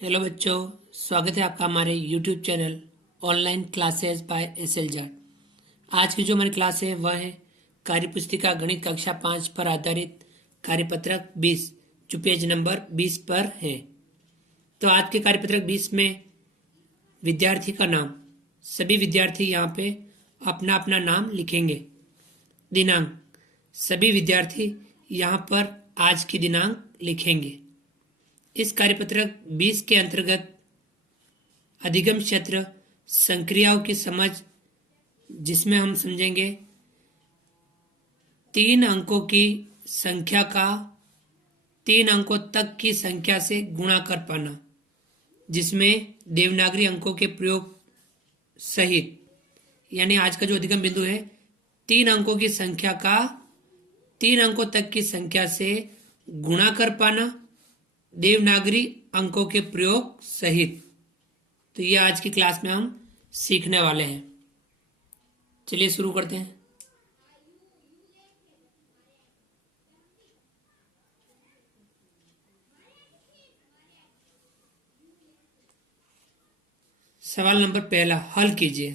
Hello बच्चों, स्वागत है आपका हमारे YouTube channel online classes by SL Jat. आज की जो हमारी क्लास है वह है कार्यपुस्तिका गणित कक्षा 5 पर आधारित कार्यपत्रक 20 जो पेज नंबर 20 पर है। तो आज के कार्यपत्रक 20 में विद्यार्थी का नाम, सभी विद्यार्थी यहाँ पे अपना अपना नाम लिखेंगे। दिनांक, सभी विद्यार्थी यहाँ पर आज की दिनांक लिखेंगे। इस कार्यपत्रक 20 के अंतर्गत अधिगम क्षेत्र संक्रियाओं की समझ, जिसमें हम समझेंगे 3 अंकों की संख्या का 3 अंकों तक की संख्या से गुणा कर पाना, जिसमें देवनागरी अंकों के प्रयोग सहित, यानी आज का जो अधिगम बिंदु है 3 अंकों की संख्या का 3 अंकों तक की संख्या से गुणा कर पाना देवनागरी अंकों के प्रयोग सहित। तो ये आज की क्लास में हम सीखने वाले हैं। चलिए शुरू करते हैं। सवाल नंबर पहला हल कीजिए।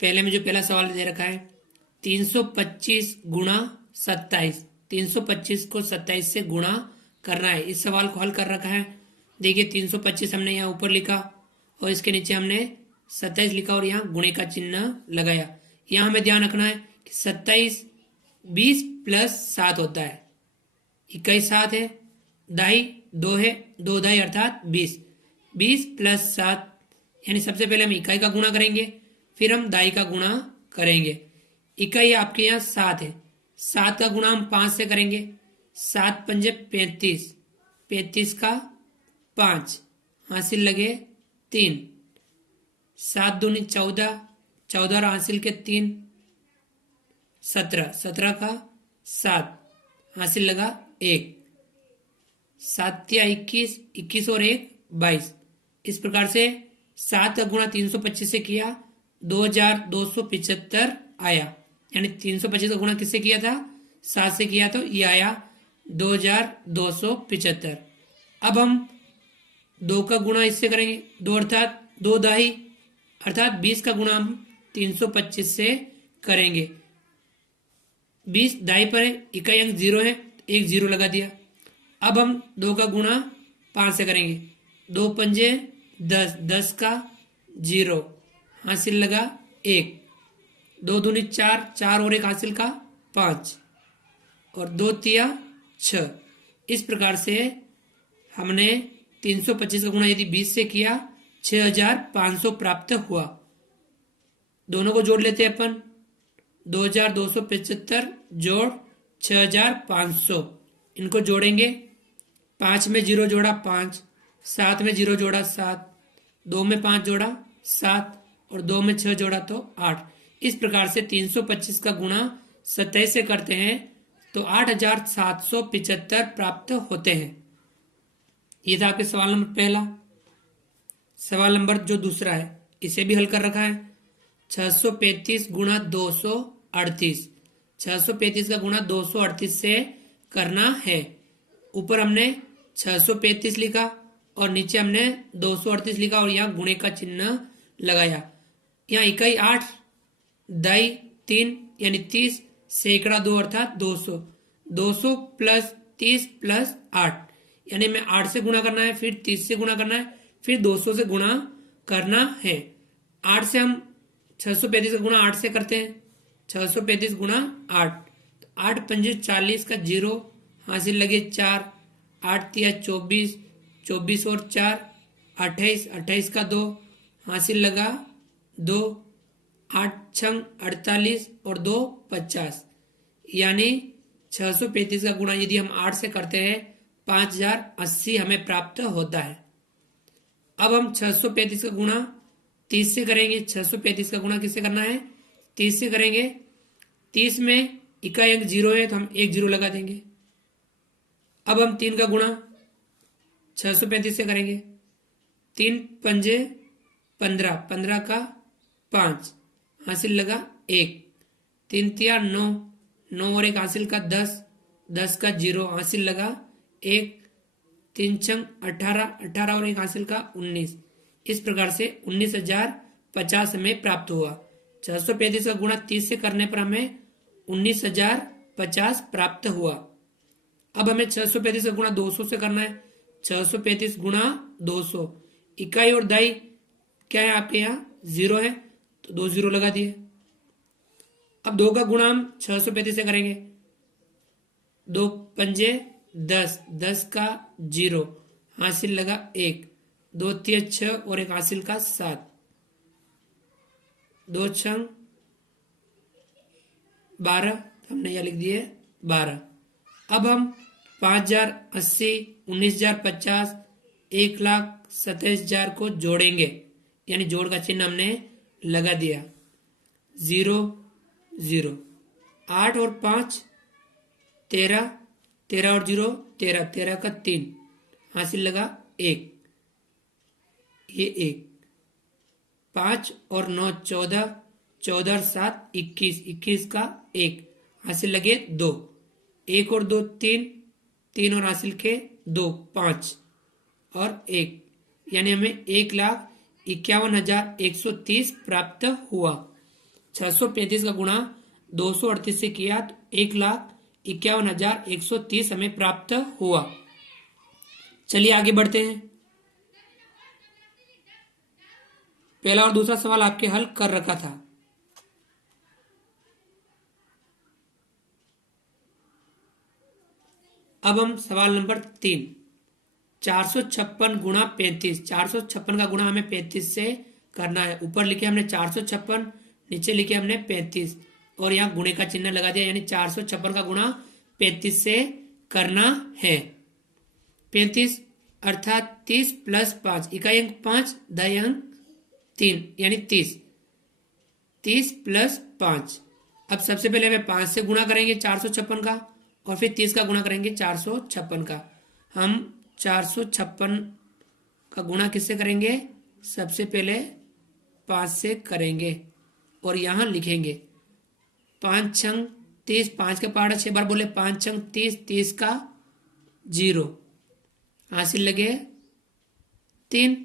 पहले में जो पहला सवाल दे रखा है 325 गुणा 27, 325 को 27 से गुणा करना है। इस सवाल को हल कर रखा है। देखिए 325 हमने यहाँ ऊपर लिखा और इसके नीचे हमने 27 लिखा और यहाँ गुणे का चिन्ह लगाया। यहाँ हमें ध्यान रखना है कि 27 20 प्लस 7 होता है। इकाई 7 है, दाई 2 है, 2 दाई अर्थात 20, 20 प्लस 7, यानी सबसे पहले हम इकाई का गुणा करेंगे, फिर हम दाई का गुणा करेंगे। इकाई आपके यहाँ 7 है, 7 का गुणा हम 5 से करेंगे। 7 पंजे 35, 35 का 5 हासिल लगे 3, 7 दूनी 14, 14 हासिल के 3, 17, 17 का 7 हासिल लगा 1, 7 या 21, 21 और 1 22। इस प्रकार से 7 का गुणा 325 से किया 2275 आया। यानी 325 का गुणा किससे किया था? 7 से किया तो ये आया 2275। अब हम 2 का गुणा इससे करेंगे, 2 अर्थात 2 दाई अर्थात 20 का गुणा हम 325 से करेंगे। 20 दाई पर है, इकाई अंक 0 है, 1 0 लगा दिया। अब हम 2 का गुणा 5 से करेंगे, 2 पंजे 10, 10 का 0 हासिल लगा 1, 2 दूनी 4, 4 और 1 हासिल का 5 और 2 तिया 6। इस प्रकार से हमने 325 का गुणा यदि 20 से किया 6500 प्राप्त हुआ। दोनों को जोड़ लेते हैं अपन, 2275 जोड़ 6500, इनको जोड़ेंगे। 5 में 0 जोड़ा 5, 7 में 0 जोड़ा 7, 2 में 5 जोड़ा 7 और 2 में 6 जोड़ा तो 8। इस प्रकार से 325 का गुणा 27 से करते हैं तो 8775 प्राप्त होते हैं। ये था आपके सवाल नंबर पहला। सवाल नंबर जो दूसरा है इसे भी हल कर रखा है। 635 गुणा 238, 635 का गुणा 238 से करना है। ऊपर हमने 635 लिखा और नीचे हमने 238 लिखा और यहाँ गुणे का चिन्ह लगाया। यहाँ इकाई 8, दाई 3 यानी 30, सैकड़ा 2 अर्थात 200, 200 प्लस 30 प्लस 8, यानी में 8 से गुणा करना है, फिर 30 से गुणा करना है, फिर 200 से गुणा करना है। 8 से हम 635 का गुणा 8 से करते हैं, 635 गुणा 8, 8 पंजे 40 का 0 हासिल लगे 4, 8 तिया 24, 24 और 4 28, 28 का 2 हासिल लगा 2, 8 छंग 48 और 2 50, यानी 635 का गुणा यदि हम 8 से करते हैं 5080 हमें प्राप्त होता है। अब हम 635 का गुणा 30 से करेंगे। 635 का गुणा किससे करना है? 30 से करेंगे। 30 में इकाई अंक 0 है तो हम 1 0 लगा देंगे। अब हम 3 का गुणा 635 से करेंगे, 3 पंजे 15, 15 का 5 हासिल लगा 1, 3 तिया 9, 9 और 1 हासिल का 10, 10 का 0 हासिल लगा 1, तीन छंग 18, 18 और एक हासिल का 19। इस प्रकार से 19,050 हमें प्राप्त हुआ। 635 का गुणा 30 से करने पर हमें 19,050 प्राप्त हुआ। अब हमें 635 का गुणा 200 से करना है। 635 गुणा 200, इकाई और दाई क्या है आपके यहाँ, 0 है, तो 2 0 लगा दिए। अब 2 का गुणा हम 635 से करेंगे। 2 पंजे 10, 10 का 0, हासिल लगा 1, 2 3 6 और एक हासिल का 7, 2 छंग 12, हमने यह लिख दिए 12। अब हम 5,080, 19,050, 1,27,000 को जोड़ेंगे, यानी जोड़ का चिन्ह हमने लगा दिया। 0 0, 8 और 5 13, 13 और 0 13, 13 का 3, हासिल लगा 1, ये 1। 5 और 9 14, 14 और 7 21, 21 का 1, हासिल लगे 2। 1 और 2 3, 3 और हासिल के 2, 5 और 1, यानी हमें 1,51,130 प्राप्त हुआ। 635 का गुणा 238 से किया तो 1,51,130 हमें प्राप्त हुआ। चलिए आगे बढ़ते हैं। पहला और दूसरा सवाल आपके हल कर रखा था। अब हम सवाल नंबर 3, 456 गुणा 35। 456 का गुणा हमें 35 से करना है। ऊपर लिखे हमने 456, नीचे लिखे हमने 35 और यहाँ गुणे का चिन्ह लगा दिया, यानी 456 का गुणा 35 से करना है। 35 अर्थात 30 प्लस 5, इकाई अंक 5, दाई अंक 3, यानी 30। 30 प्लस 5। अब सबसे पहले हमें 5 से गुणा करेंगे 456 का, और फिर 30 का गुणा करेंगे 456 का। हम 456 का गुणा किससे करेंगे, सबसे पहले 5 से करेंगे और यहां लिखेंगे 5 छंग 30, 5 का पहाड़ा 6 बार बोले, 5 छंग 30, 30 का 0, हासिल लगे 3।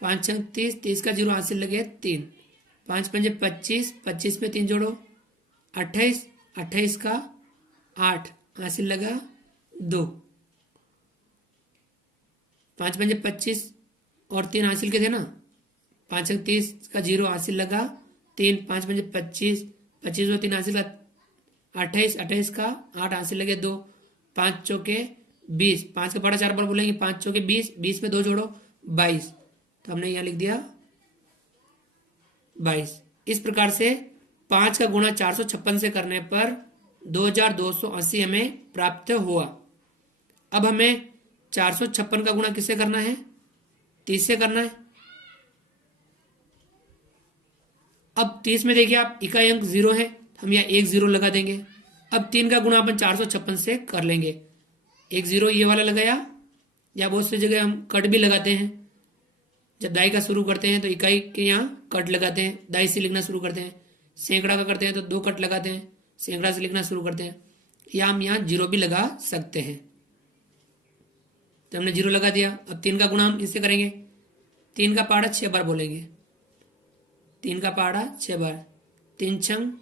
5 छंग 30, 30 का 0, हासिल लगे 3। 5 पंजे 25, 25 में 3 जोड़ो 28, 28 का 8, हासिल लगा 2। 5 पंजे 25 और 3 हासिल के थे ना, 5 छंग 30 का 0, हासिल लगा 3। 5 पंजे 25, 25 और 3 हासिल का 28, 28 का 8, हासिल लगे 2। 5 चौके 20, 5 का पहाड़ा 4 बार बोलेंगे, 5 चौके 20, 20 में 2 जोड़ो 22, तो हमने यहां लिख दिया 22। इस प्रकार से 5 का गुणा 456 से करने पर 2,280 हमें प्राप्त हुआ। अब हमें 456 का गुणा किससे करना है, 30 से करना है। अब 30 में देखिए आप, इकाई अंक 0 है, हम यहाँ 1 0 लगा देंगे। अब 3 का गुणा अपन 456 से कर लेंगे। 1 0 ये वाला लगाया, या बहुत सी जगह हम कट भी लगाते हैं। जब दाई का शुरू करते हैं तो इकाई के यहाँ कट लगाते हैं, दाई से लिखना शुरू करते हैं। सैकड़ा का करते हैं तो 2 कट लगाते हैं, सैकड़ा से लिखना शुरू करते हैं। या हम यहाँ 0 भी लगा सकते हैं। तो हमने 0 लगा दिया। अब 3 का गुणा हम इससे करेंगे। 3 का पहाड़ा 6 बार बोलेंगे, 3 का पहाड़ा 6 बार। 3 छंग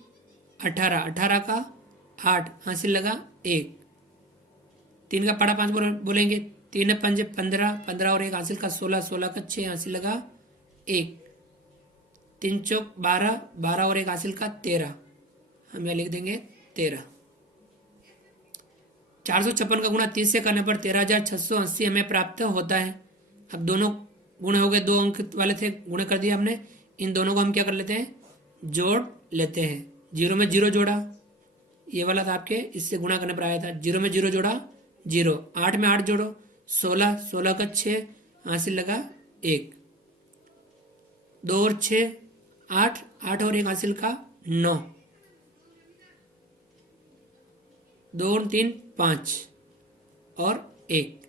18, 18 का 8, हासिल लगा 1। 3 का पहाड़ा 5 बोलेंगे, 3 पंजे 15, 15 और 1 हासिल का 16, 16 का 6, हासिल लगा 1। 3 चौक 12, 12 और 1 हासिल का 13, हम यहाँ लिख देंगे 13। 456 का गुणा 30 से करने पर 13,680 हमें प्राप्त होता है। अब दोनों गुणे हो गए, 2 अंक वाले थे, गुणे कर दिया हमने। इन दोनों को हम क्या कर लेते हैं, जोड़ लेते हैं। 0 में 0 जोड़ा, ये वाला था आपके, इससे गुणा करने पर आया था। 0 में 0 जोड़ा 0, 8 में 8 जोड़ो 16, 16 का 6, हासिल लगा 1। 2 और 6 8, 8 और 1 हासिल का 9। 2 और 3 5 और 1,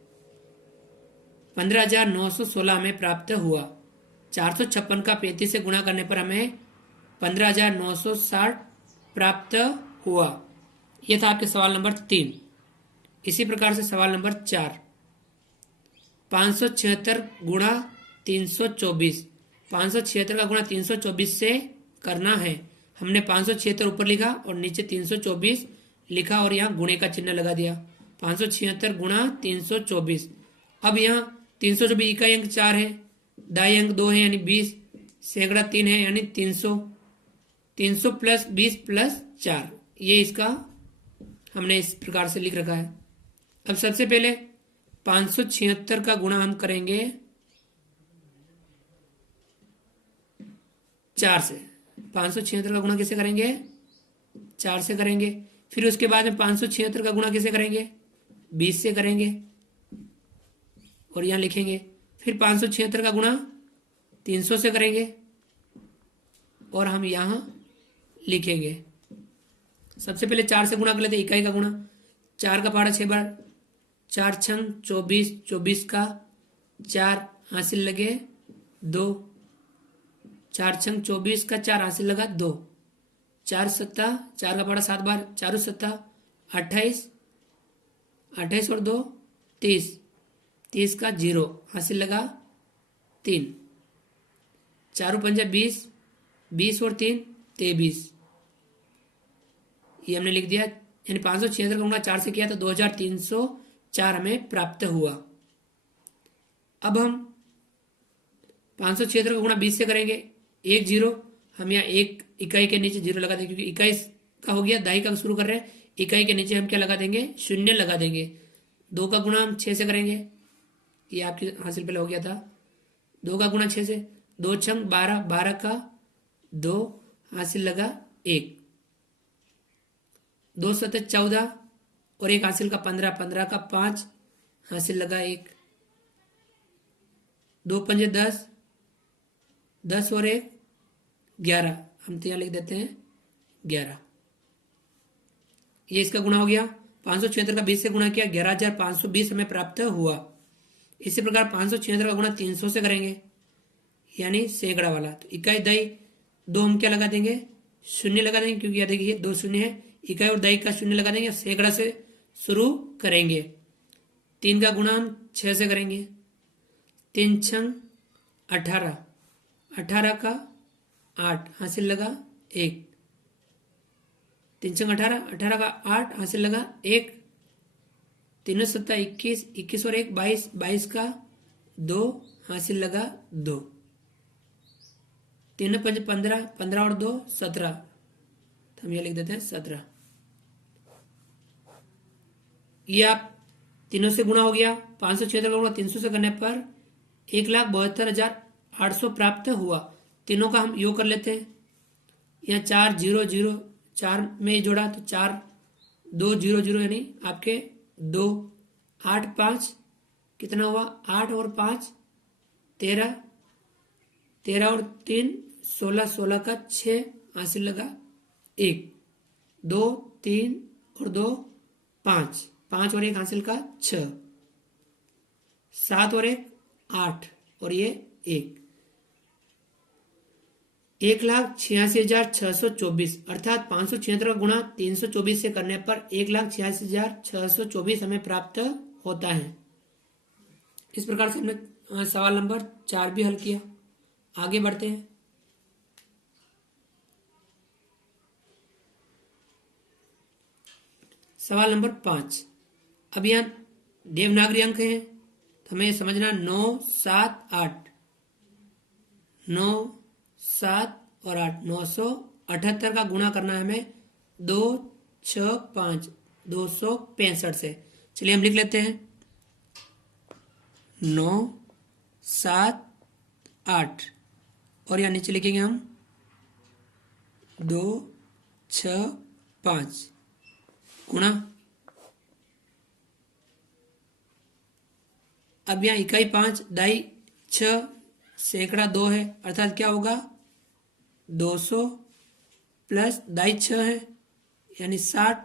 15,916 हमें प्राप्त हुआ। 456 का 35 से गुणा करने पर हमें 15,960 प्राप्त हुआ। यह था आपके सवाल नंबर 3। इसी प्रकार से सवाल नंबर 4, 576 गुणा 324, 576 का गुणा 324 से करना है। हमने 576 ऊपर लिखा और नीचे 324 लिखा और यहाँ गुणे का चिन्ह लगा दिया। 576 गुणा 324। अब यहाँ 324 इकाई अंक 4 है, दाई अंक 2 है यानी 20, सैकड़ा 3 है यानी 300, 300 प्लस 20 प्लस 4, ये इसका हमने इस प्रकार से लिख रखा है। अब सबसे पहले 576 का गुणा हम करेंगे 4 से। 576 का गुणा कैसे करेंगे? 4 से करेंगे। फिर उसके बाद में 576 का गुणा कैसे करेंगे? 20 से करेंगे और यहां लिखेंगे। फिर 576 का गुणा 300 से करेंगे और हम यहां लिखेंगे। सबसे पहले 4 से गुणा कर लेते, इकाई का गुणा। 4 का पहाड़ा 6 बार, 4 छंग 24, 24 का 4 हासिल लगे 2, 4 छंग 24 का 4 हासिल लगा 2, 4 सत्ता, 4 का पहाड़ा 7 बार, 4 सत्ता 28, 28 और 2 30, 30 का 0 हासिल लगा 3, 4 पंजा 20, 20 और 3 23, ये हमने लिख दिया। यानी 576 का गुणा 4 से किया तो 2304 हमें प्राप्त हुआ। अब हम 576 का गुणा 20 से करेंगे, 1 0, हम यहाँ एक इकाई के नीचे 0 लगा देंगे क्योंकि इकाई का हो गया, दाई का शुरू कर रहे हैं। इकाई के नीचे हम क्या लगा देंगे? 0 लगा देंगे। 2 का गुणा हम 6 से करेंगे, ये आपके हासिल पहले हो गया था। 2 का गुणा 6 से, 2 छंग 12, 12 का 2 हासिल लगा 1, 2 सत्ते 14 और 1 हासिल का 15, 15 का 5 हासिल लगा 1, 2 पंजे 10, 10 और 1 11, हम तो यहाँ लिख देते हैं 11। ये इसका गुणा हो गया। 576 का 20 से गुणा किया, 11520 हमें प्राप्त हुआ। इसी प्रकार 576 का गुणा 300 से करेंगे यानी सैकड़ा वाला, तो इकाई दाई 2 हम क्या लगा देंगे? 0 लगा देंगे क्योंकि यह देखिए 2 शून्य है। इकाई और दाई का 0 लगा देंगे, सैकड़ा से शुरू करेंगे। 3 का गुणा हम 6 से करेंगे, 3 छंग 18, 18 का 8 हासिल लगा 1, 3 छंग 18, 18 का 8 हासिल लगा 1, 3 सत्ता 21, 21 और 1 22, 22 का 2 हासिल लगा 2, 3 पंच 15, 15 और 2 17, तो हम ये लिख देते हैं 17। ये आप तीनों से गुणा हो गया। 576 का गुणा 300 से करने पर 1,72,800 प्राप्त हुआ। तीनों का हम योग कर लेते हैं। यहाँ 4 0 0 4 में जोड़ा तो 4 2 0 0 यानी आपके 2, 8 5 कितना हुआ? 8 और 5 13, 13 और 3 16, 16 का 6 हासिल लगा 1, 2 3 और 2 5, 5 और 1 हासिल का 6, 7 और 1 8 और ये 1,86,624 अर्थात 576 का गुणा 324 से करने पर 1,86,624 हमें प्राप्त होता है। इस प्रकार से हमने सवाल नंबर 4 भी हल किया। आगे बढ़ते हैं। सवाल नंबर 5। अब यहाँ देवनागरी अंक है तो हमें समझना 9 7 8, 9 7 और 8, 978 का गुणा करना है हमें 2 6 5 265 से। चलिए हम लिख लेते हैं 9 7 8 और यहाँ नीचे लिखेंगे हम 2 6 5 गुणा। अब यहाँ इकाई 5 दाई 6 सैकड़ा 2 है अर्थात क्या होगा 200 प्लस दाई 6 है यानी 60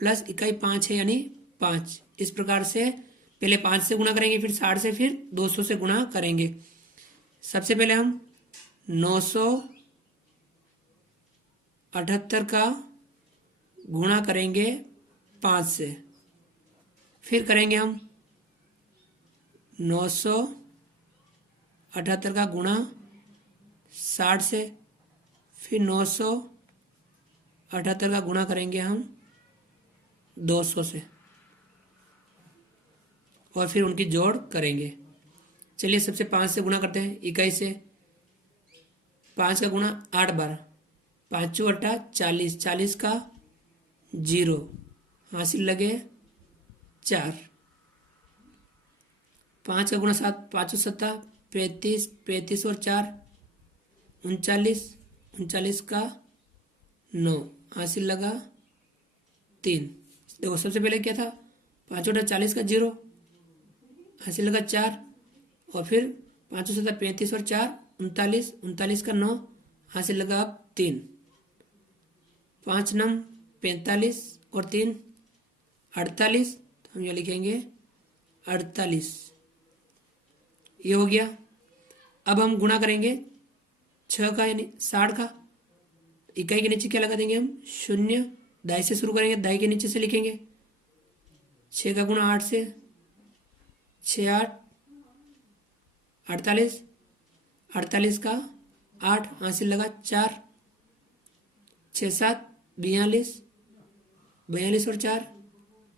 प्लस इकाई 5 है यानी 5। इस प्रकार से पहले 5 से गुणा करेंगे, फिर 60 से, फिर 200 से गुणा करेंगे। सबसे पहले हम 978 का गुणा करेंगे 5 से, फिर करेंगे हम 978 का गुणा 60 से, फिर 978 का गुणा करेंगे हम 200 से, और फिर उनकी जोड़ करेंगे। चलिए सबसे 5 से गुणा करते हैं, 21 से। 5 का गुणा 8 बार, 5 अट्ठा 40, 40 का 0, हासिल लगे 4। 5 का गुणा 7, 5 सत्ता 35, 35 और 4 39, 39 का 9, हासिल लगा 3। देखो सबसे पहले क्या था, 5 अट्ठा 40 का 0, हासिल लगा 4, और फिर 5 सत्ता 35 और 4 39, 39 का 9, हासिल लगा अब 3। 5 नम 45 और 3 48, तो हम यहाँ लिखेंगे 48। ये हो गया। अब हम गुणा करेंगे 6 का यानी 60 का, इकाई के नीचे क्या लगा देंगे हम, 0, दाई से शुरू करेंगे, दाई के नीचे से लिखेंगे। 6 का गुणा 8 से, 6 8 48, 48 का 8, हासिल लगा 4। 6 7 42, 42 और 4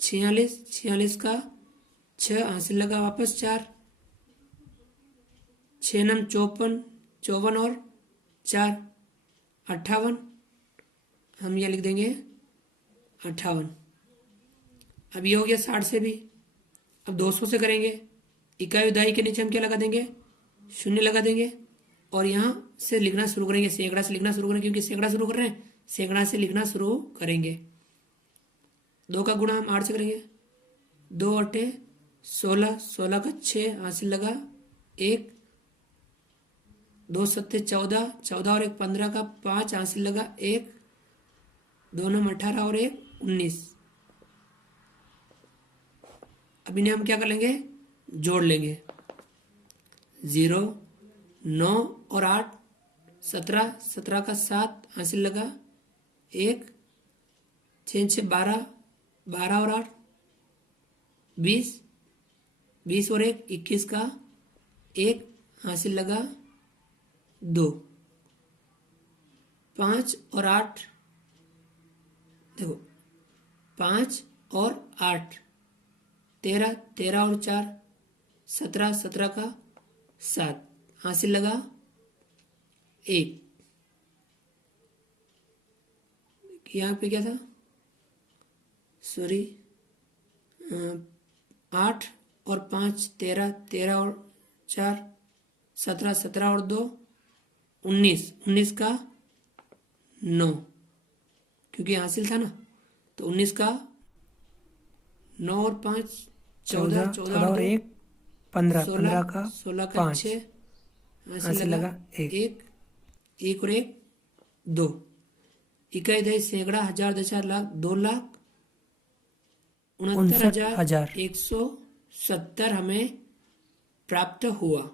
46, 46 का 6, हासिल लगा वापस 4। 6 नम 54, 54 और 4 58, हम यह लिख देंगे 58। अब ये हो गया 60 से भी। अब 200 से करेंगे, इकाई दाई के नीचे हम क्या लगा देंगे, 0 लगा देंगे, और यहाँ से लिखना शुरू करेंगे, सैकड़ा से लिखना शुरू करेंगे, क्योंकि सैकड़ा शुरू कर रहे हैं, सैकड़ा से लिखना शुरू करेंगे। 2 का गुणा हम 8 से करेंगे, 2 अट्ठे 16, 16 का 6, हासिल लगा 1। 2 सत्ते 14, 14 और 1 15 का 5, हासिल लगा 1। 2 नम 18 और 1 19। अब इन्हें हम क्या कर लेंगे, जोड़ लेंगे। 0 9 और 8 17, 17 का 7, हासिल लगा 1। 6 6 12, 12 और 8 20, 20 और 1 21 का 1, हासिल लगा 2। 5 और 8, देखो 5 और 8 13, 13 और 4 17, 17 का 7, हासिल लगा 1। यहाँ पे क्या था, सॉरी 8 और 5 13, 13 और 4 17, 17 और 2 19, 19 का 9, क्योंकि हासिल था ना, तो 19 का 9 और 5 14, 14 और 1 15, 16, 15 का 16 का 5, 6, हासिल लगा 1। 1 और 1 2। इकाई दही सैकड़ा, हजार, दशहरा, लाख, 2,69,170 हमें प्राप्त हुआ।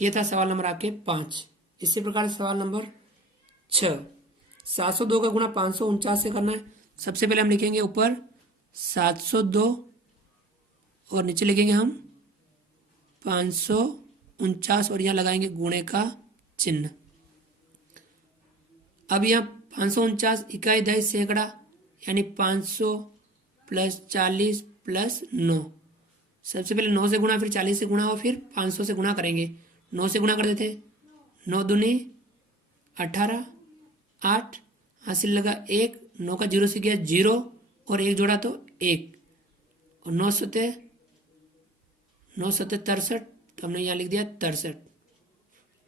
यह था सवाल नंबर आपके 5। इसी प्रकार सवाल नंबर 6, 702 का गुणा 549 से करना है। सबसे पहले हम लिखेंगे ऊपर 702 और नीचे लिखेंगे हम 549 और यहाँ लगाएंगे गुणे का चिन्ह। अब यहाँ 549 इकाई दही सैकड़ा यानी 500 प्लस 40 प्लस 9। सबसे पहले 9 से गुणा, फिर 40 से गुणा और फिर 500 से गुणा करेंगे। 9 से गुणा कर देते, 9 दूनी 18, 8, हासिल लगा 1। 9 का 0 से गया 0 और 1 जोड़ा तो 1, और 9 सत्ते 63, तो हमने यहाँ लिख दिया 63।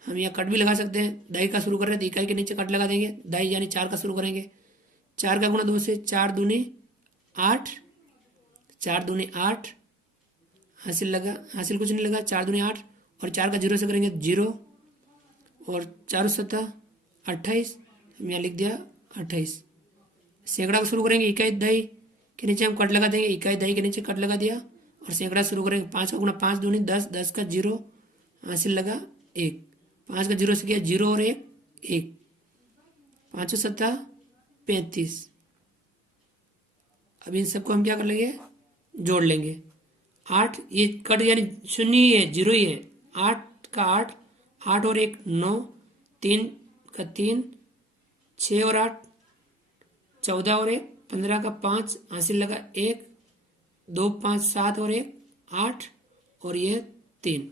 हम यहाँ कट भी लगा सकते हैं, दही का शुरू कर रहे हैं तो इकाई के नीचे कट लगा देंगे, दही यानी 4 का शुरू करेंगे। 4 का गुणा 2 से, 4 दूनी 8, 4 दूनी 8, हासिल लगा, हासिल कुछ नहीं लगा, 4 दूनी 8 और 4 का 0 से करेंगे 0 और 4 सत्ता 28, हम यहाँ लिख दिया 28। सैकड़ा को शुरू करेंगे, इकाई दही के नीचे हम कट लगा देंगे, इकाई दही के नीचे कट लगा दिया और सैकड़ा शुरू करेंगे। 5 का गुणा 5 दूनी 10, 10 का 0, हासिल लगा 1। 5 का 0 से किया 0 और 1 1, 5 सत्ता 35। अब इन सबको हम क्या कर लेंगे, जोड़ लेंगे। 8 ये कट यानी शून्य ही है, जीरो ही है। 8 का 8, 8 और 1 9, 3 का 3, 6 और 8 14 और 1 15 का 5, हासिल लगा 1, 2 5 7 और 1 8 और ये 3,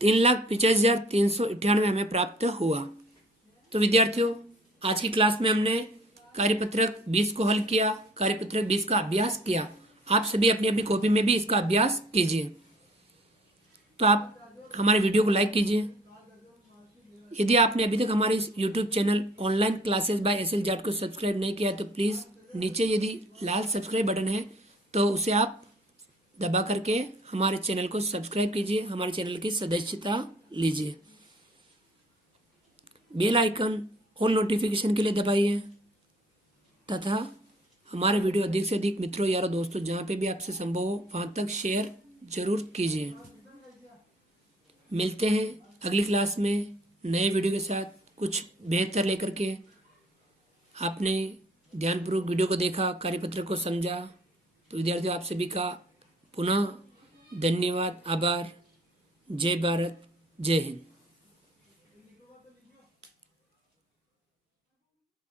3,85,398 हमें प्राप्त हुआ। तो विद्यार्थियों, आज की क्लास में हमने कार्यपत्रक 20 को हल किया, कार्यपत्रक 20 का अभ्यास किया। आप सभी अपनी अपनी कॉपी में भी इसका अभ्यास कीजिए। तो आप हमारे वीडियो को लाइक कीजिए। यदि आपने अभी तक हमारे इस YouTube channel online classes by S L Jat को सब्सक्राइब नहीं किया है तो प्लीज़ नीचे यदि लाल सब्सक्राइब बटन है तो उसे आप दबा करके हमारे चैनल को सब्सक्राइब कीजिए, हमारे चैनल की सदस्यता लीजिए। बेल आइकन ऑल नोटिफिकेशन के लिए दबाइए तथा हमारे वीडियो अधिक से अधिक मित्रों, यारों, दोस्तों जहाँ पे भी आपसे संभव हो वहाँ तक शेयर जरूर कीजिए। मिलते हैं अगली क्लास में नए वीडियो के साथ, कुछ बेहतर लेकर के। आपने ध्यानपूर्वक वीडियो को देखा, कार्यपत्र को समझा, तो विद्यार्थियों आप सभी का पुनः धन्यवाद, आभार। जय भारत, जय हिंद।